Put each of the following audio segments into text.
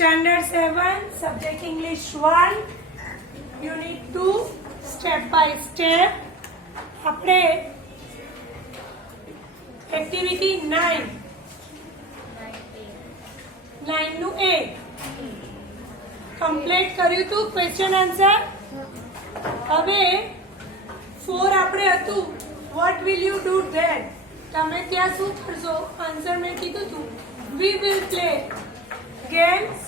Standard 7, Subject English 1, Unit 2, Step by Step. આપણે activity 9 નું A complete કર્યું હતું ક્વેશ્ચન આન્સર. હવે 4 આપણે હતું what will you do then. તમે ત્યાં શું કરશો? આન્સર મેં કીધું હતું we will play games,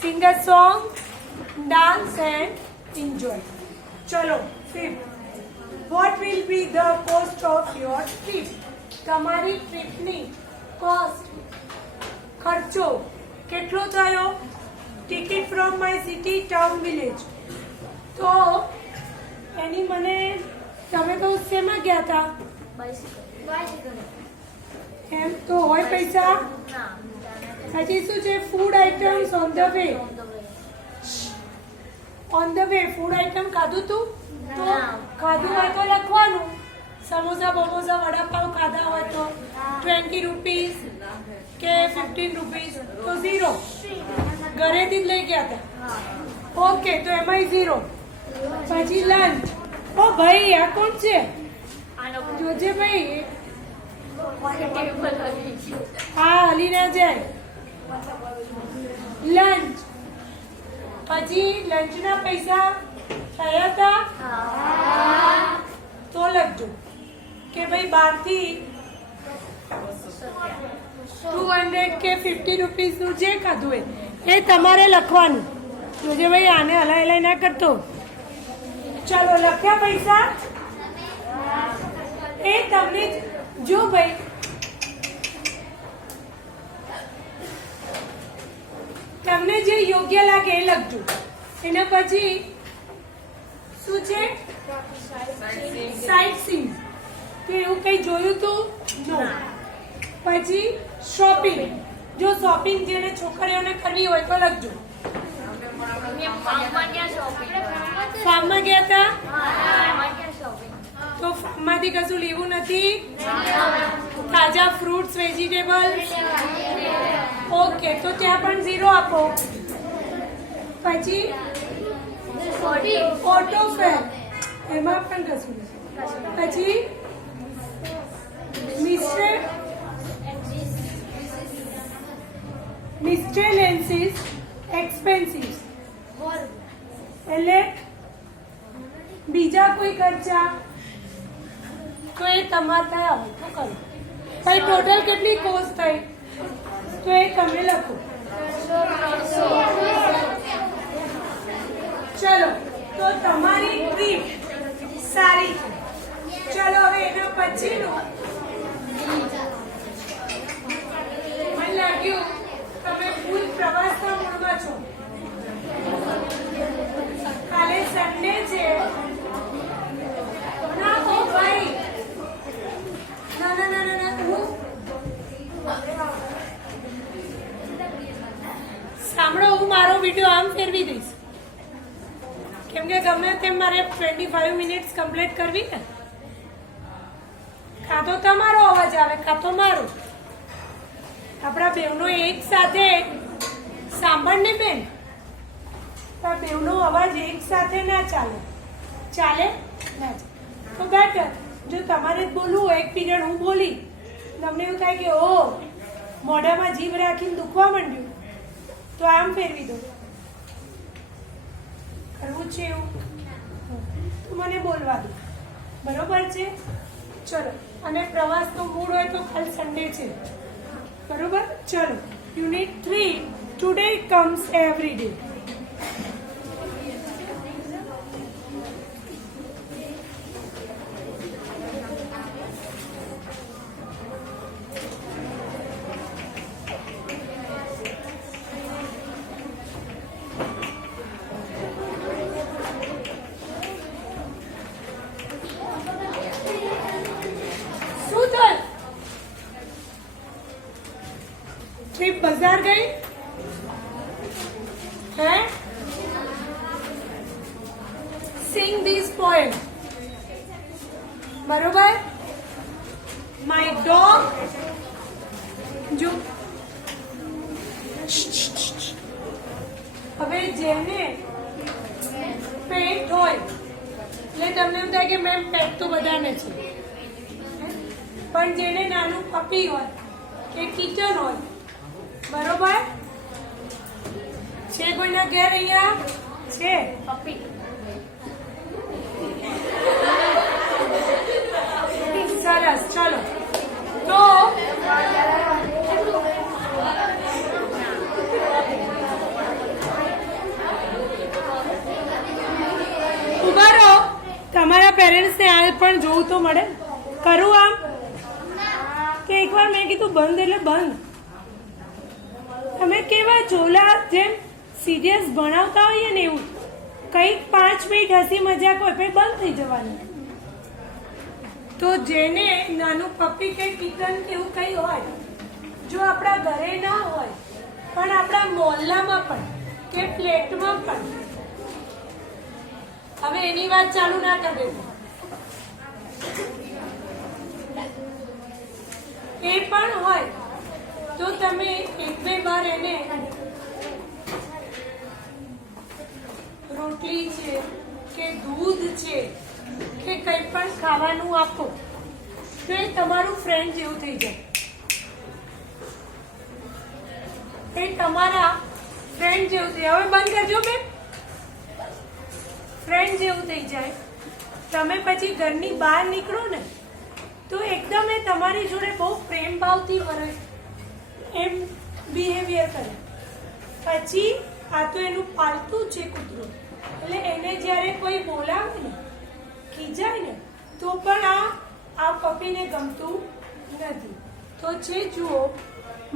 sing a song, dance and enjoy. ચલો 5th. What will be the cost of your trip? તમારી ટ્રીપની કોસ્ટ ખર્ચો કેટલો થયો? Ticket from my city town village. તો એની મને તમે તો શેમાં ગયા હતા? એમ તો હોય પૈસા. પછી શું છે? Food items on the way. On the way food item ખાધું તું? તો ખાધું હોય તો લખવાનું. સમોસા બમોસા વડાપાવ ખાધા હોય તો 20 રૂપીસ કે 15 રૂપીસ તો 0. ઘરેથી જ લઈ ગયા હતા. ઓકે, તો એમાં 0. પછી લંચ. ઓ ભાઈ, આ કોણ છે? જોજે ભાઈ, હા હલી ના જાય. લંચ. પછી લંચના પૈસા થયા હતા તો લખજો કે ભાઈ 12 થી 200 કે 50 રૂપીસ નું જે ખાધું હોય એ તમારે લખવાનું. જોજે ભાઈ, આને હલાઈ હલાઈ ના કરતો. ચલો, લખ્યા પૈસા? એ તમને જો ભાઈ તમને જે યોગ્ય લાગે એ લખજો. એના પછી શું છે? Site scene. કે એવું કઈ જોયું તું? નો. પછી શોપિંગ. જો શોપિંગ જેને છોકરીઓને કરવી હોય તો લખજો. ફાર્મમાં ગયા હતા તો ફાર્મમાંથી કશું લેવું નથી? તાજા ફ્રૂટ્સ વેજીટેબલ્સ. ઓકે, તો ત્યાં પણ 0 આપો. પછી ઓટો ફેર, એમાં પણ કશું નથી. પછી મિસ્ટેલેન્સીસ એક્સપેન્સિવ. એટલે બીજા કોઈ ખર્ચા તો એ તમારે થયા હોય તો કરો. ભાઈ ટોટલ કેટલી કોસ્ટ થઈ તો એ તમે લખો. ચલો, તો તમારી ટ્રીપ સારી છે. ચલો, હવે એના પછીનું મને લાગ્યું તમે ફૂલ પ્રવાસના મૂડમાં છો. કાલે સન્ડે છે. ના હો ભાઈ, ના ના ના ના હું સાંભળો, હું મારો વિડીયો આમ ફેરવી દઈશ કેમ કે ગમે તેમ મારે 25 મિનિટ્સ કમ્પ્લીટ કરવી ને. કાં તો તમારો અવાજ આવે કાં તો મારો. આપણા બેવનો એક સાથે સાંભળને બેન, પણ બેવનો અવાજ એક સાથે ના ચાલે. ચાલે ના ચાલે તો બેટર. જો તમારે જ બોલવું હોય, એક પીરિયડ હું બોલી, તમને એવું થાય કે ઓ મોઢામાં જીભ રાખીને દુખવા માંડ્યું, તો આમ ફેરવી દો. કરવું છે એવું તો મને બોલવા દો. બરોબર છે? ચલો, અને પ્રવાસનો મૂડ હોય તો કાલ સન્ડે છે. બરોબર? ચલો, unit 3 today comes every day. Trip बाजार गई है? सिंग दिस पोएम. बरोबर? माय डॉग जो હવે જેને પેટ હોય એટલે તમને એમ થાય કે મેમ પેટ તો બધાને છે, પણ જેને નાનું પપી હોય કે કિટન હોય, બરોબર છે? કોઈના ઘેર અહીંયા છે પપી? સરસ, ચલો તો ઉભા રહો, તમારા પેરેન્ટ્સને આ પણ જોવું તો મળે. કરું આમ કે એકવાર મેં કીધું બંધ એટલે બંધ. તમે કેવા જોલા જેમ સિરિયસ ભણાવતા હોઈએ ને એવું, કંઈક 5 મિનિટ હસી મજાક હોય પછી બંધ થઈ જવાનું. તો જેને નાનું પપ્પી કે કિટન કે એવું કંઈ હોય, જો આપણા ઘરે ના હોય પણ આપણા મોહલ્લામાં પણ કે ફ્લેટમાં પણ, હવે એની વાત ચાલુ ના કરી દેજો, એ પણ હોય તો તમે 1-2 વાર એને રોટલી છે કે દૂધ છે કે કંઈ પણ ખાવાનું આપો તો એ તમારું ફ્રેન્ડ જેવું થઈ જાય. એ તમારા ફ્રેન્ડ જેવું થઈ જાય. હવે બંધ કરજો બેન. ફ્રેન્ડ જેવું થઈ જાય. તમે પછી ઘરની બહાર નીકળો ને તો એકદમ એ તમારી જોડે બહુ પ્રેમ ભાવથી વરે, એમ બિહેવિયર કરે. પછી આ તો એનું પાલતું છે કૂતરું, એટલે એને જ્યારે કોઈ બોલાવે ને, ખીજાય ને, તો પણ આ પપીને ગમતું નથી. તો છે, જુઓ,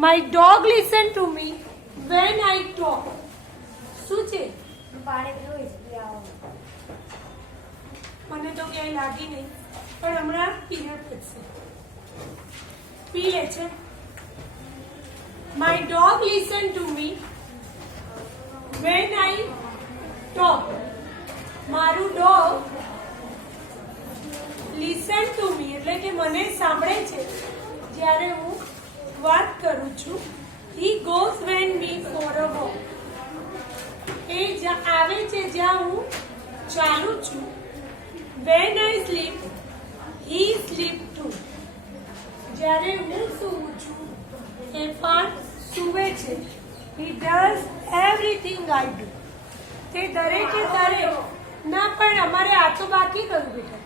my dog listen to me when I talk. શું છે? મને તો ક્યાંય લાગી નહીં, પણ હમણાં પીરિયડ પડશે. પી લે છે. My dog listen to me when I talk. મારું ડોગ લિસન ટુ મી એટલે કે મને સાંભળે છે જ્યારે હું વાત કરું છું. He goes when me for a walk. એ આવે છે જ્યાં હું ચાલું છું. When I sleep he sleep too. જ્યારે હું સૂવું છું એ પણ સૂવે છે. He does everything I do. તે દરેકે દરેક. ના, પણ અમારે આ તો બાકી કરું બેટા.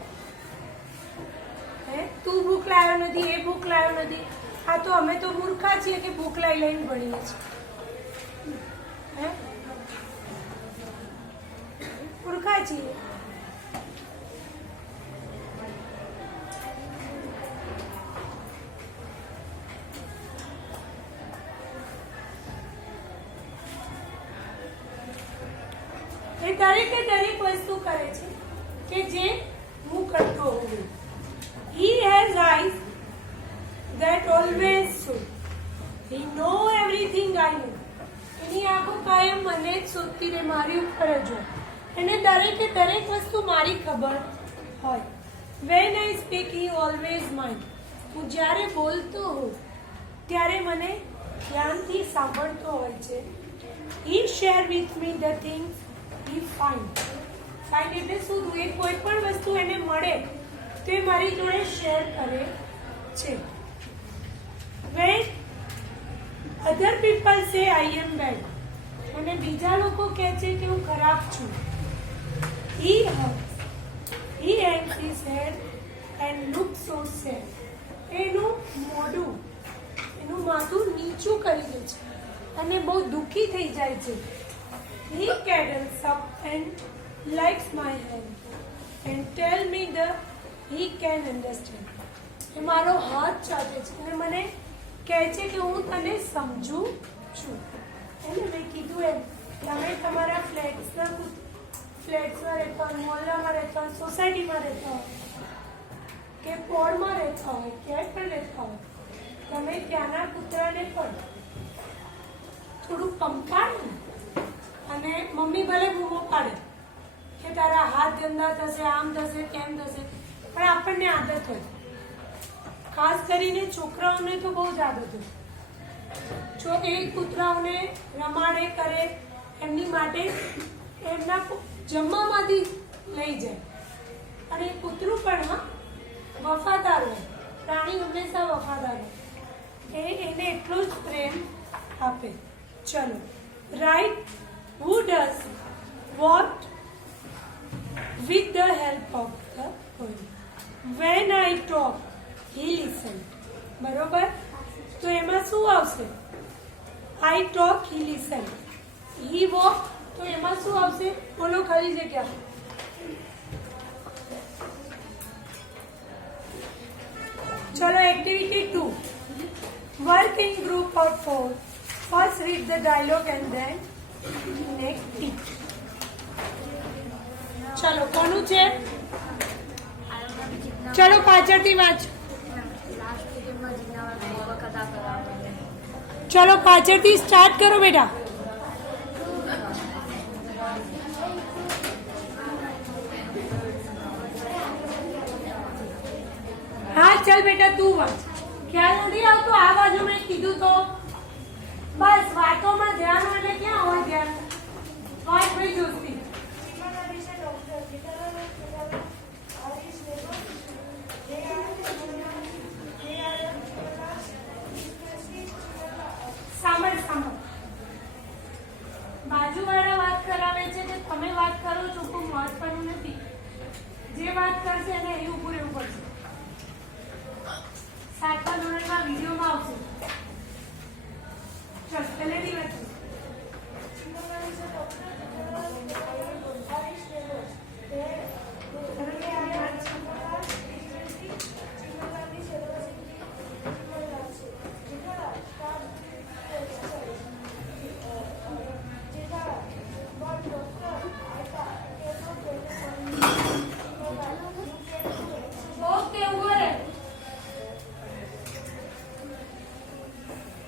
તું ભૂખ લાવ્યો નથી, એ ભૂખ લાવ્યો નથી. આ તો અમે તો મૂર્ખા છીએ કે ભૂખ લઈને ભણીએ છીએ. મૂર્ખા છીએ. એ દરેકે દરેક વસ્તુ કરે છે કે જે હું કરતો હોઉં. He has eyes that always show. He know everything I know. એની આંખો કાયમ મને જ શોધતી રહે, મારી ઉપર જ હોય. એને દરેકે દરેક વસ્તુ મારી ખબર હોય. When I speak, he always mind. હું જ્યારે બોલતો હોઉં ત્યારે મને ધ્યાનથી સાંભળતો હોય છે. He share with me the things he find. Find એટલે શું? એ કોઈ પણ વસ્તુ એને મળે તે મારી જોડે શેર કરે છે. When other people say I am bad, અને બીજા લોકો કહે છે કે હું ખરાબ છું, he hangs his head and looks so sad. એનું મોઢું, એનું માથું નીચું કરી દે છે અને બહુ દુઃખી થઈ જાય છે. He cuddles up and likes my hand and tell me he can understand. એ મારો હાથ ચાટે છે અને મને કહે છે કે હું તને સમજુ છું. એને મેં કીધું એમ, તમે તમારા ફ્લેટ્સમાં રહેતા હોય, મોહલ્લામાં રહેતા હોય, સોસાયટીમાં રહેતા હોય કે પોળમાં રહેતા હોય, ક્યાંય પણ રહેતા હોય, તમે ત્યાંના કૂતરાને પણ થોડું પંપાડો અને મમ્મી ભલે બૂમો પાડે કે તારા હાથ ગંદા થશે, આમ થશે, કેમ થશે, પણ આપણને આદત હોય. ખાસ કરીને છોકરાઓને તો બહુ જ આદત હોય. તો એ કૂતરાઓને રમાડે કરે એમની માટે એમના જમવામાંથી લઈ જાય. અને કૂતરું પણ વફાદાર હોય, પ્રાણી હંમેશા વફાદાર હોય, એને એટલો જ પ્રેમ આપે. ચલો, right who does what with the help of the poem. When I talk, he listens. બરોબર? તો એમાં શું આવશે? I talk, he listens. He walk, તો એમાં શું આવશે? બોલો ખાલી જગ્યા. ચલો, activity 2. Work in group of 4. First read the dialogue and then next teach. ચલો, કોનું છે? ચલો, પાછળથી વાંચ. ચલો, પાછળથી સ્ટાર્ટ કરો બેટા. હા, ચલ બેટા તું વાંચ. ખ્યાલ નથી આવતો આ બાજુ મેં કીધું તો બસ વાતોમાં ધ્યાન એટલે ક્યાં હોય ધ્યાન? વાંચ ભાઈ જોસ્તી. બાજુવાળા વાત કરાવે છે કે તમે વાત કરો છો કોઈ મહત્વનું નથી. જે વાત કરશે એને એ ઉભું રહેવું પડશે. 7મા ધોરણમાં વિડીયોમાં આવશે. ચલ, પહેલેથી વાત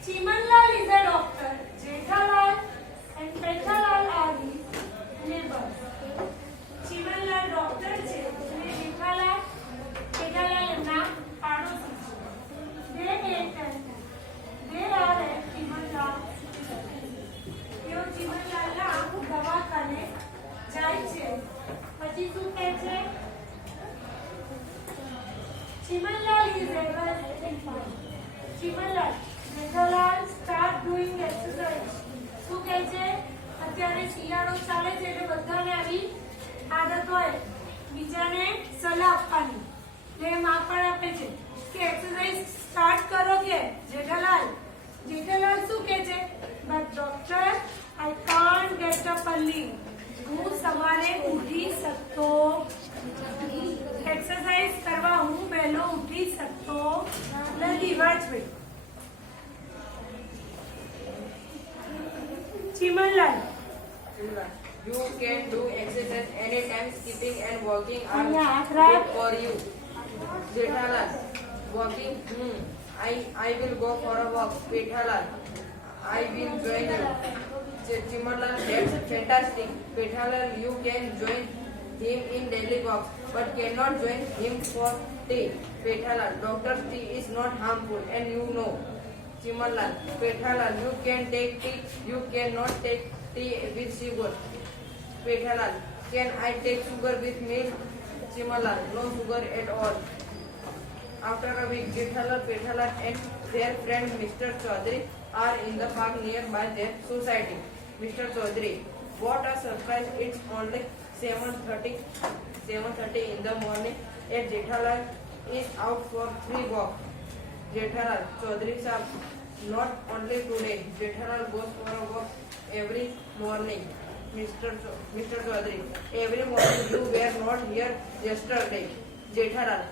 Chimanlal is a doctor. Jethalal and Pethalal are his neighbors. Chimanlal doctor છે અને જેઠાલાલ પેટાલાલ એમના પાડોશી છે. They are at Chimanlal. તેઓ ચિમનલાલના દવાખાને જાય છે. પછી શું કહે છે? Chimanlal is able to find. Chimanlal Jethalal start doing exercise. શું કહે છે? અત્યારે શિયાળો ચાલે છે એટલે બધાને આવી આદત હોય બીજાને સલાહ આપવાની. એટલે માં પણ આપે છે કે એક્સરસાઇઝ સ્ટાર્ટ કરો. કે જેઠાલાલ શું કહે છે? But doctor I can't get up early. હું સવારે ઉઠી શકતો એક્સરસાઇઝ કરવા હું વહેલો ઉઠી શકતો નથી. વાંચ ભાઈ. Chimanlal. You can do exercise anytime. Skipping and walking are Yeah, good for you. Jethalal. Walking? I will go for a walk. Pethalal. I will join you. Chimanlal. That's fantastic. Pethalal, you can join him in daily walks, but cannot join him for tea. Pethalal. Doctor's tea is not harmful and you know. Chimanlal. Pethalal, you can take tea. You cannot take tea with sugar. Pethalal. Can I take sugar with milk? Chimanlal. No sugar at all. After a week, Jethalal, Pethalal and their friend Mr. Chaudhary are in the park nearby their society. Mr. Chaudhary. What a surprise. It's only 7:30 in the morning and Jethalal is out for 3 walks. Jethalal. Chaudhary Sahab, not only today. Jethalal goes for a walk every morning. Mr. Chaudhary. Every morning you were not here yesterday. Jethalal.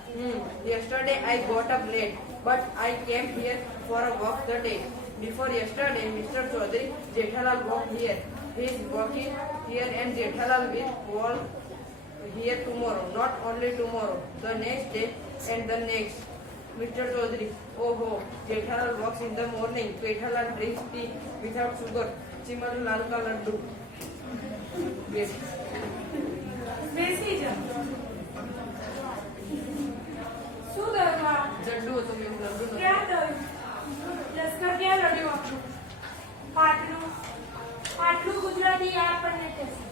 Yesterday I got up late, but I came here for a walk the day before yesterday. Mr. Chaudhary. Jethalal walked here. He is walking here and Jethalal will walk here tomorrow. Not only tomorrow, the next day and the next. Mr. Chaudhary. Oh, Jethalal walks in the morning. Pethalal drinks tea without sugar. Chimanlal ka laddu. બેસી જા. શું કરવા? જડ્ડુ હતું મેં લડ્ડુ. ક્યાં ગયું? લશ્કર ક્યાં લડ્યું આપણું? ગુજરાતી આ આપણને કહેશે.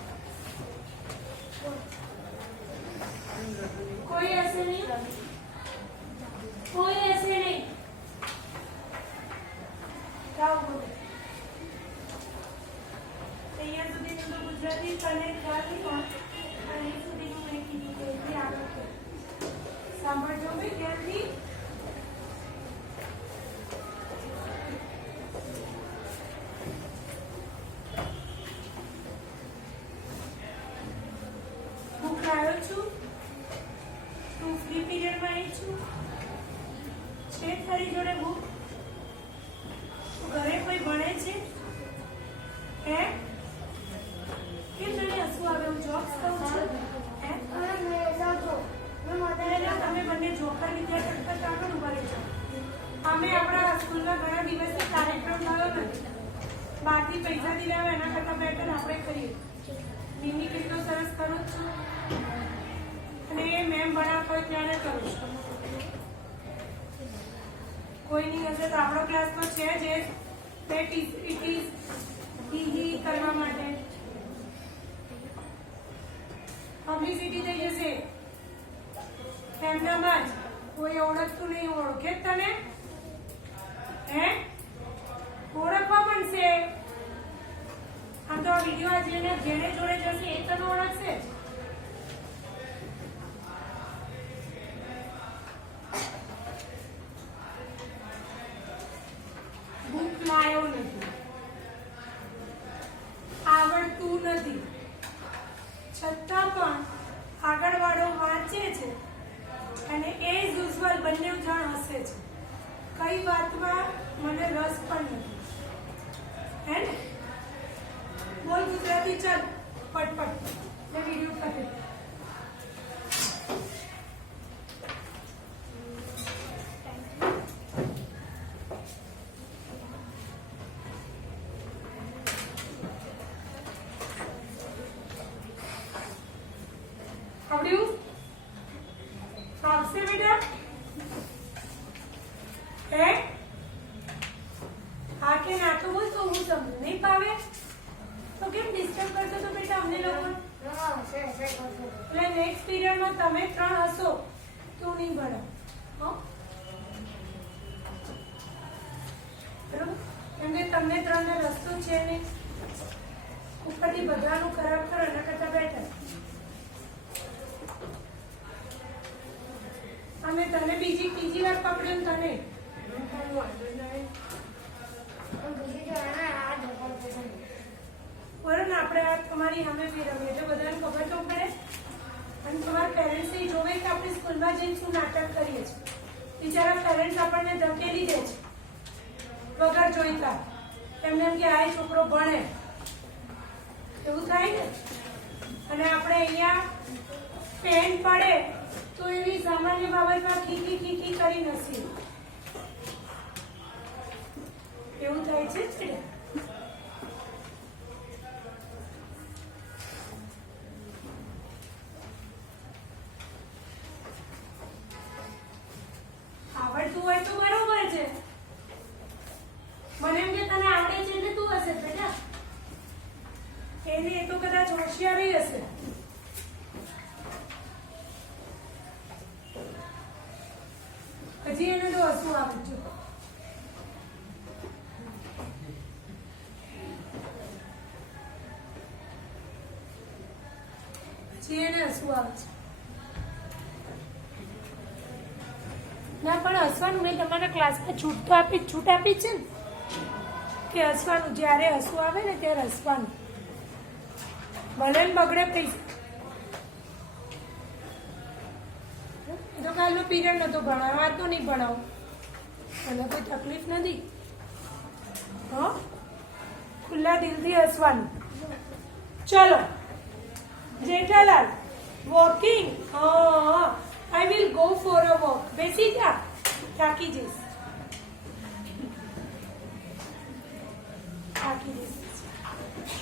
કોઈ હશે નહીં, કોઈ હશે નહીં. જાઓ બોલો. અહીંયા સુધીનું તો ગુજરાતી કનેક્ટ ચાલી પણ અહીં સુધીનું મેં કીધું કે એટલી આગળ છે. સાંભળજો ભાઈ ધ્યાનથી. હું ખાયો છું, તું ફ્રી પીરિયડમાં આવી છું, છે તારી જોડે બુક? ઘરે કોઈ ભણે છે? હે કેમ તને હસવું આવે? હું જોક્સ કહું છું. હે તમે બંને જોકર વિદ્યાર્થી કરતા આગળ ઉભા રહેજો. અમે આપણા સ્કૂલમાં ઘણા દિવસથી કાર્યક્રમ થયો નથી. બહારથી પૈસા દિલાવે એના કરતાં બેટર આપણે કરીએ. મિમી કેટલો સરસ કરું છું અને એ મેમ ભણાવતા હોય ત્યારે કરું છું. કોઈ નહીં હશે તો આપણો ક્લાસ તો છે જ. that is it is he કરવા માટે પબ્લિસિટી થઈ જશે. એમનામાં જ કોઈ ઓળખતું નહીં. ઓળખે જ તને? હે ઓળખવા પડશે. આમ તો આ વિડીયો જેને જોડે જશે એ તને ઓળખશે જ. બુક લાયો નથી, આવડતું નથી, છતાં પણ આગળ વાળો વાંચે છે અને એ યુઝ્યુઅલ બંને જણ હસે છે. કઈ વાતમાં મને રસ પણ નથી. હે ને? બોલ ગુજરાતી. ચાલ પટપટ મેં વિડીયો કરી. આવડ્યું? આવશે બેટા? હે હા કે ના તો બોલ તો હું સમજુ. નહીં ફાવે તો કેમ ડિસ્ટર્બ કરતો તો બેટા અમને લોકો? એટલે નેક્સ્ટ પીરિયડમાં તમે 3 હશો તો નહીં ભણાવ. બરોબર? કેમ કે તમને 3 ને રસ્તો છે નહીં. ઉપરથી બધાનું ખરાબ કરો એના કરતા બેટર. અમે તને ત્રીજી વાર પકડ્યું ને તને બરોબર ને? આપણે આ તમારી સામે ફેરવીએ એટલે બધાને ખબર તો પડે અને તમારા પેરેન્ટ્સ જોવે કે આપણે સ્કૂલમાં જઈને શું નાટક કરીએ છીએ. બિચારા પેરેન્ટ્સ આપણને ધકેલી દે છે વગર જોઈતા. એમને એમ કે આ છોકરો ભણે એવું થાય ને. અને આપણે અહીંયા પેન પડે તો એવી સામાન્ય બાબતમાં ખીખી કરી નથી. એવું થાય છે જ. આવડતું હોય તો બરોબર છે. મને એમ કે તને આવડે છે એટલે તું હશે બેટા. એને એ તો કદાચ હોશિયારી હશે. હજી એને તો હસવું આવે છે. હજી એને હસવું આવે છે. ના પણ હસવાનું મેં તમારા ક્લાસમાં છૂટ આપી છે ને કે હસવાનું. જ્યારે હસવું આવે ને ત્યારે હસવાનું. ભલે ને બગડે પૈસા. તો કાલનો પીરિયડ નતો ભણાવો, આજ તો નહીં ભણાવો. મને કોઈ તકલીફ નથી. હા ખુલ્લા દિલથી હસવાનું. ચલો Jethalal walking. I will go for a walk. બેસી જા, થાકી જઈશ.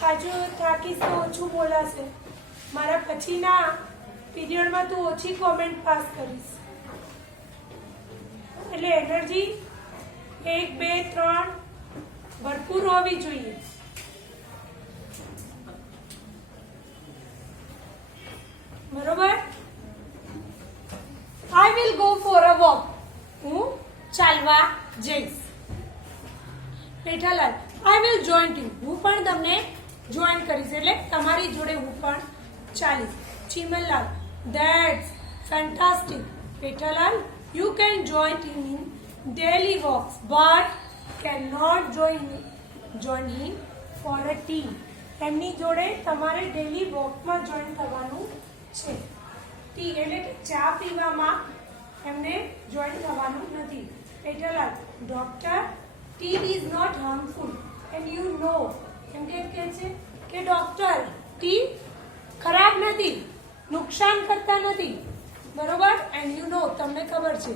પાછું થાકીશ તો ઓછું બોલાશે. મારા પછીના પીરિયડમાં તું ઓછી કોમેન્ટ પાસ કરીશ. એટલે એનર્જી 1, 2, 3 ભરપૂર હોવી જોઈએ. બરોબર? I will go for a walk. હું ચાલવા જઈશ. પેઠાલાલ, આઈ વિલ જોઈન યુ. હું પણ તમને જોઈન કરીશ, એટલે તમારી જોડે હું પણ ચાલીશ. Chimanlal, that's fantastic. Pethalal, you can join him in daily walks but cannot join him for a tea. એમની જોડે તમારે ડેલી વોકમાં જોઈન થવાનું છે. ટી એટલે કે ચા પીવામાં એમને જોઈન થવાનું નથી. Pethalal, doctor, tea is not harmful and you know. એમ કે છે કે ડોક્ટર, ટી ખરાબ નથી, નુકસાન કરતા નથી, બરોબર? એન્ડ યુ નો, તમને ખબર છે.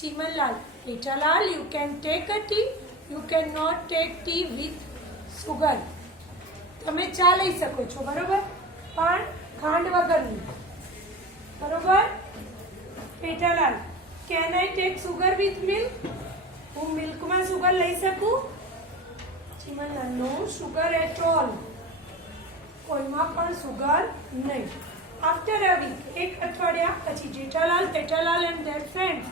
Chimanlal, Pethalal, you can take a tea, you can not take tea with sugar. તમે ચા લઈ શકો છો, બરોબર, પણ ખાંડ વગરની, બરોબર? Pethalal, can I take sugar with milk? હું મિલ્કમાં સુગર લઈ શકું? ચીમનલાલ, નો સુગર એટ ઓલ. કોઈમાં પણ સુગર નહીં. After a week, એક અઠવાડિયા પછી, Jethalal, Pethalal and their friends,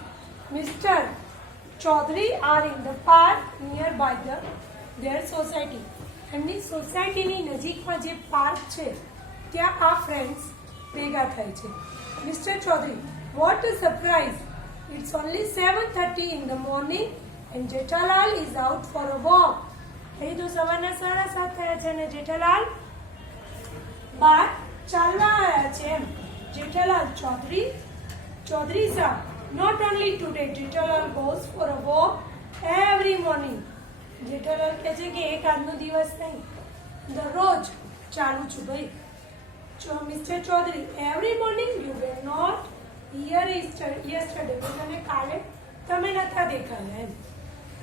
Mr. Chaudhary are in the park nearby their society. એમની સોસાયટીની નજીકમાં જે પાર્ક છે ત્યાં આ ફ્રેન્ડ્સ ભેગા થાય છે. Mister Chaudhary, what a surprise! It's only 7:30 in the morning and Jethalal is out for a walk. એ તો સવારના 7:30 થયા છે અને જેઠાલાલ બહાર ચાલવા આવ્યા છે એમ. Jethalal, Chaudhary sir, not only today, Jethalal goes for a walk every morning. Jethalal કહે છે કે એક આજનો દિવસ નહીં, દરરોજ ચાલુ છું ભાઈ. Mister Chaudhary, every morning you were not here yesterday. તને કાલે તમે નતા દેખાયા એમ.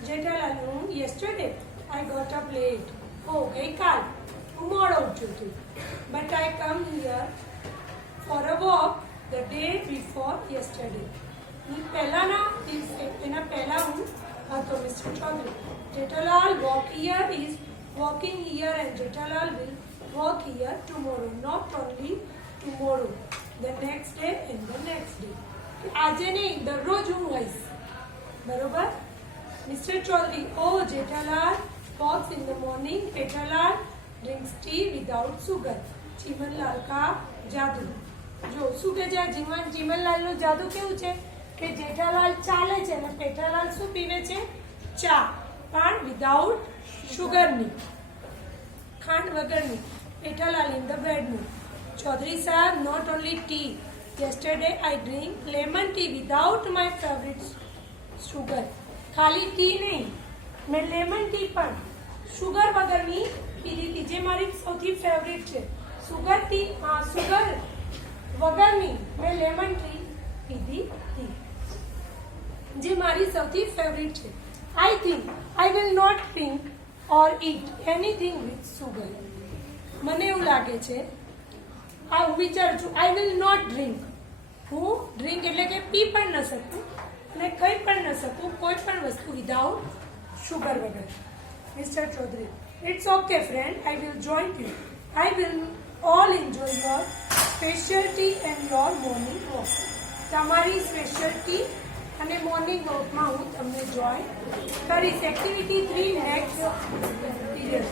Jethalal, yesterday I got up late. ગઈકાલ હું મોડો ઉઠ્યો છું. But I come here for a walk the day before yesterday. પહેલાના દિવસે, એના પહેલા હું હતો. Mister Chaudhary, Jethalal walking here and Jethalal will walk here tomorrow, not only tomorrow, the next day and the next day. આજે નહીં, દરરોજ હું હોઈશ, બરોબર? Mister Chaudhary, Jethalal walks in the morning. Pethalal drinks tea without sugar. Chimanlal કા જાદુ. જો શું કે છે ચીમનલાલનું જાદુ કેવું છે કે જેઠાલાલ ચાલે છે અને પેઠાલાલ શું પીવે છે? ચા, પણ વિધાઉટ શુગરની, ખાંડ વગરની. Pethalal, in the bad mood. Chaudhary saheb, not only tea, yesterday I drink lemon tea without my favorite sugar. ખાલી ટી નહીં, મેં લેમન ટી પણ સુગર વગરની પીધી હતી, જે મારી સૌથી ફેવરિટ છે. સુગર વગરની મેં લેમન ટી પીધી હતી, જે મારી સૌથી ફેવરિટ છે. I think I will not drink or eat anything with sugar. મને એવું લાગે છે, હું વિચારું છું, આઈ વિલ નોટ ડ્રિંક. હું ડ્રિંક એટલે કે પી પણ ન શકું અને કંઈ પણ ન શકું કોઈ પણ વસ્તુ વિધાઉટ સુગર વગર. Mister Chaudhary, it's okay friend, I will join you. I will all enjoy your special tea and your morning walk. તમારી સ્પેશિયલ ટી અને મોર્નિંગ વોકમાં હું તમને જોઈન કરીશ. Activity 3 next period.